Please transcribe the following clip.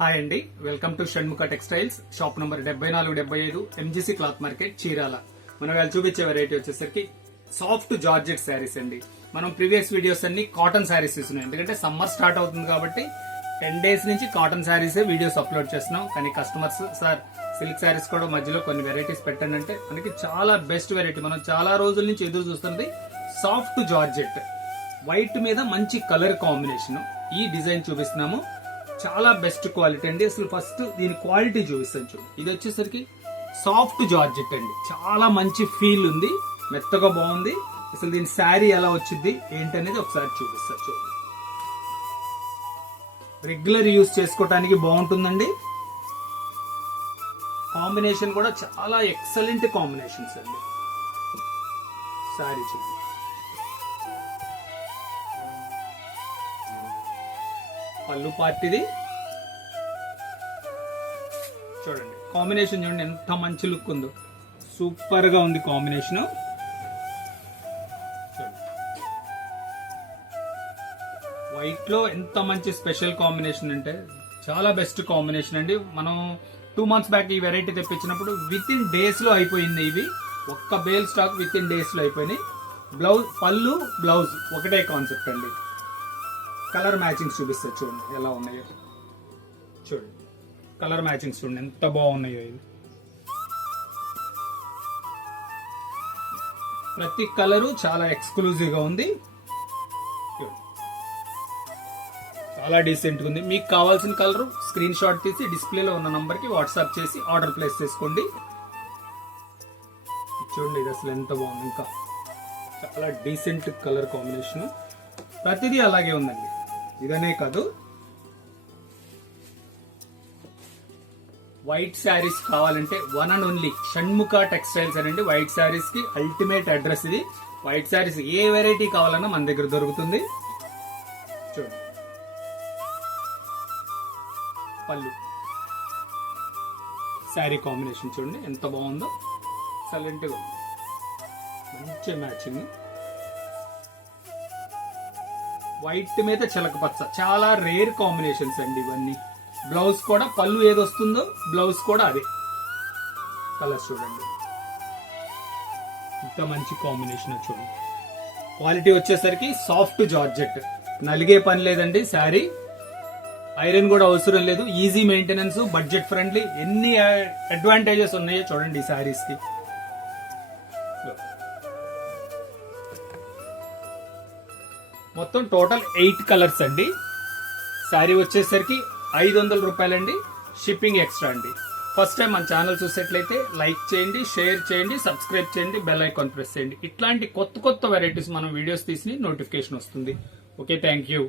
Hi అండి, welcome to Shanmukha textiles. Shop number 7475 MGC cloth market, Chirala. మనం వాళ్ళు చూపించే వెరైటీ వచ్చేసరికి సాఫ్ట్ జార్జెట్ శారీస్ అండి. మనం ప్రీవియస్ వీడియోస్ అన్ని కాటన్ శారీస్ ఇస్తున్నాం, ఎందుకంటే సమ్మర్ స్టార్ట్ అవుతుంది కాబట్టి 10 days నుంచి కాటన్ శారీస్ వీడియోస్ అప్లోడ్ చేస్తున్నాం. కానీ కస్టమర్స్ సార్ సిల్క్ శారీస్ కూడా మధ్యలో కొన్ని వెరైటీస్ పెట్టండి అంటే మనకి చాలా బెస్ట్ వెరైటీ. మనం చాలా రోజుల నుంచి ఎదురు చూస్తున్నది సాఫ్ట్ జార్జెట్, వైట్ మీద మంచి కలర్ కాంబినేషన్. ఈ డిజైన్ చూపిస్తున్నాము, చాలా బెస్ట్ క్వాలిటీ అండి. అసలు ఫస్ట్ దీని క్వాలిటీ చూపిస్తాను చూడు. ఇది వచ్చేసరికి సాఫ్ట్ జార్జెట్ అండి, చాలా మంచి ఫీల్ ఉంది, మెత్తగా బాగుంది. అసలు దీని శారీ ఎలా వచ్చింది ఏంటనేది ఒకసారి చూపిస్తాను చూడు. రెగ్యులర్ యూజ్ చేసుకోవటానికి బాగుంటుందండి. కాంబినేషన్ కూడా చాలా ఎక్సలెంట్ కాంబినేషన్స్ అండి. శారీ చూడండి, పళ్ళు పార్టీది చూడండి. కాంబినేషన్ చూడండి ఎంత మంచి లుక్ ఉందో, సూపర్ గా ఉంది కాంబినేషన్. వైట్ లో ఎంత మంచి స్పెషల్ కాంబినేషన్ అంటే చాలా బెస్ట్ కాంబినేషన్ అండి. మనం 2 months బ్యాక్ ఈ వెరైటీ తెప్పించినప్పుడు విత్ ఇన్ డేస్ లో అయిపోయింది. ఇవి ఒక్క bale stock with in days లో అయిపోయినాయి. పళ్ళు బ్లౌజ్ ఒకటే కాన్సెప్ట్ అండి. కలర్ మ్యాచింగ్స్ చూపిస్తారు చూడండి ఎలా ఉన్నాయో. చూడండి కలర్ మ్యాచింగ్స్ చూడండి ఎంత బాగున్నాయో. ఇది ప్రతి కలరు చాలా ఎక్స్క్లూజివ్ గా ఉంది, చాలా డీసెంట్ గా ఉంది. మీకు కావాల్సిన కలర్ స్క్రీన్ షాట్ తీసి డిస్ప్లేలో ఉన్న నంబర్ కి వాట్సాప్ చేసి ఆర్డర్ ప్లేస్ చేసుకోండి. చూడండి ఇది అసలు ఎంత బాగుంది, ఇంకా చాలా డీసెంట్ కలర్ కాంబినేషన్. ప్రతిదీ అలాగే ఉందండి, ఇదనే కాదు. వైట్ శారీస్ కావాలంటే one and only Shanmukha textiles అనండి. వైట్ శారీస్ కి అల్టిమేట్ అడ్రస్ ఇది. వైట్ శారీస్ ఏ వెరైటీ కావాలన్నా మన దగ్గర దొరుకుతుంది. చూడండి పళ్ళు, శారీ కాంబినేషన్ చూడండి ఎంత బాగుందో, ఎక్సలెంట్ గా ఉంది, మంచి మ్యాచింగ్. వైట్ మీద చిలక పచ్చ, చాలా రేర్ కాంబినేషన్స్ అండి ఇవన్నీ. బ్లౌజ్ కూడా పళ్ళు ఏది వస్తుందో బ్లౌజ్ కూడా అదే కలర్స్ చూడండి, ఇంత మంచి కాంబినేషన్ చూడండి. క్వాలిటీ వచ్చేసరికి సాఫ్ట్ జార్జెట్, నలిగే పని లేదండి. శారీ ఐరన్ కూడా అవసరం లేదు, ఈజీ మెయింటెనెన్స్, బడ్జెట్ ఫ్రెండ్లీ. ఎన్ని అడ్వాంటేజెస్ ఉన్నాయో చూడండి ఈ శారీస్ కి. మొత్తం టోటల్ 8 కలర్స్ అండి. శారీ వచ్చేసరికి 500 రూపాయలండి, షిప్పింగ్ ఎక్స్ట్రా అండి. ఫస్ట్ టైం మన ఛానల్ చూసేట్లయితే లైక్ చేయండి, షేర్ చేయండి, సబ్స్క్రైబ్ చేయండి, బెల్ ఐకాన్ ప్రెస్ చేయండి. ఇట్లాంటి కొత్త వెరైటీస్ మనం వీడియోస్ తీసి నోటిఫికేషన్ వస్తుంది. Okay, thank you.